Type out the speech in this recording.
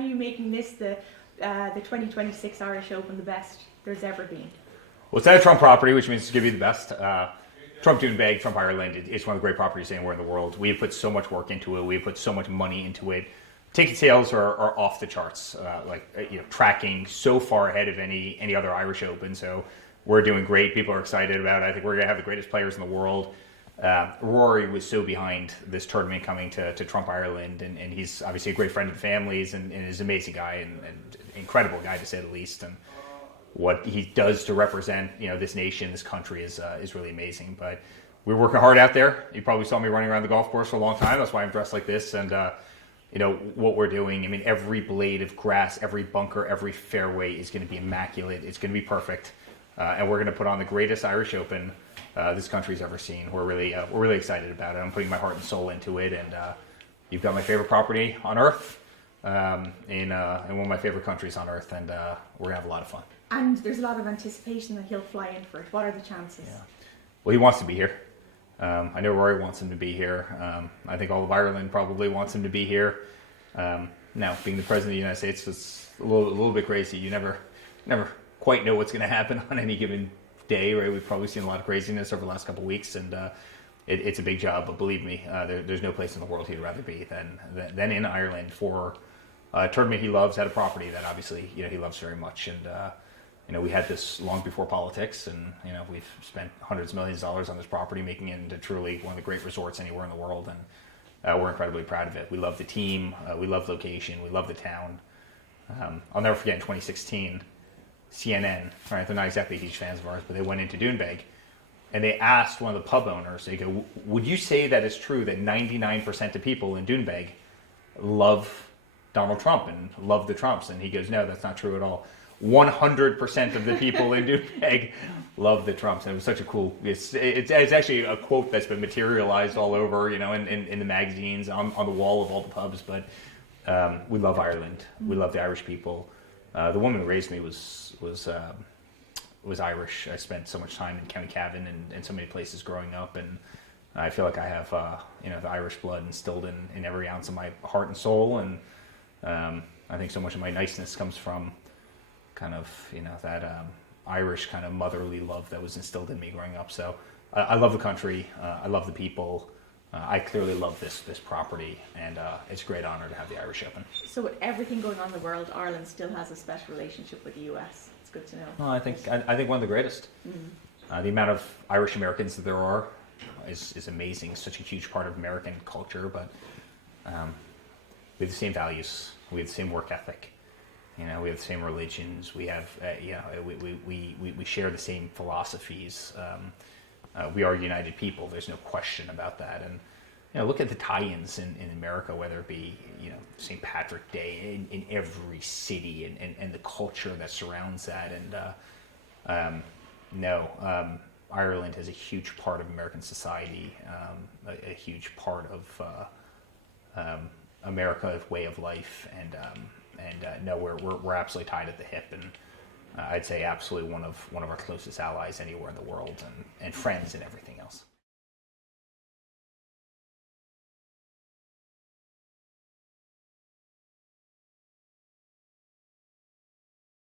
are you making this the 2026 Irish Open the best there's ever been? Well, it's at a Trump property, which means it's going to be the best. Trump Doonbeg, Trump Ireland, it's one of the great properties anywhere in the world. We have put so much work into it. We have put so much money into it. Ticket sales are off the charts, tracking so far ahead of any other Irish Open. So we're doing great. People are excited about it. I think we're going to have the greatest players in the world. Rory was so behind this tournament coming to Trump Ireland, and he's obviously a great friend of the families and is an amazing guy and incredible guy to say the least. And what he does to represent this nation, this country is really amazing. But we're working hard out there. You probably saw me running around the golf course for a long time. That's why I'm dressed like this. And what we're doing. I mean, every blade of grass, every bunker, every fairway is going to be immaculate. It's going to be perfect, and we're going to put on the greatest Irish Open this country's ever seen. We're really excited about it. I'm putting my heart and soul into it, and you've got my favorite property on earth, in one of my favorite countries on earth, and we're gonna have a lot of fun. And there's a lot of anticipation that he'll fly in for it. What are the chances? Yeah. Well, he wants to be here. I know Rory wants him to be here. I think all of Ireland probably wants him to be here. Now, being the president of the United States is a little bit crazy. You never quite know what's going to happen on any given day, right? We've probably seen a lot of craziness over the last couple of weeks, and it's a big job. But believe me, there's no place in the world he'd rather be than in Ireland for a tournament he loves at a property that obviously he loves very much. And we had this long before politics, and we've spent hundreds of millions of dollars on this property, making it into truly one of the great resorts anywhere in the world, and we're incredibly proud of it. We love the team, we love the location, we love the town. I'll never forget in 2016, CNN, right? They're not exactly huge fans of ours, but they went into Doonbeg, and they asked one of the pub owners, they go, "Would you say that it's true that 99% of people in Doonbeg love Donald Trump and love the Trumps?" And he goes, "No, that's not true at all. 100% of the people in Doonbeg love the Trumps." And it was such a cool. It's actually a quote that's been materialized all over, in the magazines, on the wall of all the pubs. But we love Ireland. We love the Irish people. The woman who raised me was Irish. I spent so much time in County Cavan and so many places growing up, and I feel like I have the Irish blood instilled in every ounce of my heart and soul. And I think so much of my niceness comes from kind of that Irish kind of motherly love that was instilled in me growing up. So I love the country. I love the people. I clearly love this property, and it's a great honor to have the Irish Open. So with everything going on in the world, Ireland still has a special relationship with the US. It's good to know. Well, I think one of the greatest. The amount of Irish Americans that there are is amazing. It's such a huge part of American culture, but we have the same values. We have the same work ethic. We have the same religions. We have, we share the same philosophies. We are a united people. There's no question about that. And look at the tie-ins in America, whether it be St. Patrick Day in every city, and the culture that surrounds that. And Ireland is a huge part of American society, a huge part of America's way of life, and we're absolutely tied at the hip, and I'd say absolutely one of our closest allies anywhere in the world, and friends and everything else.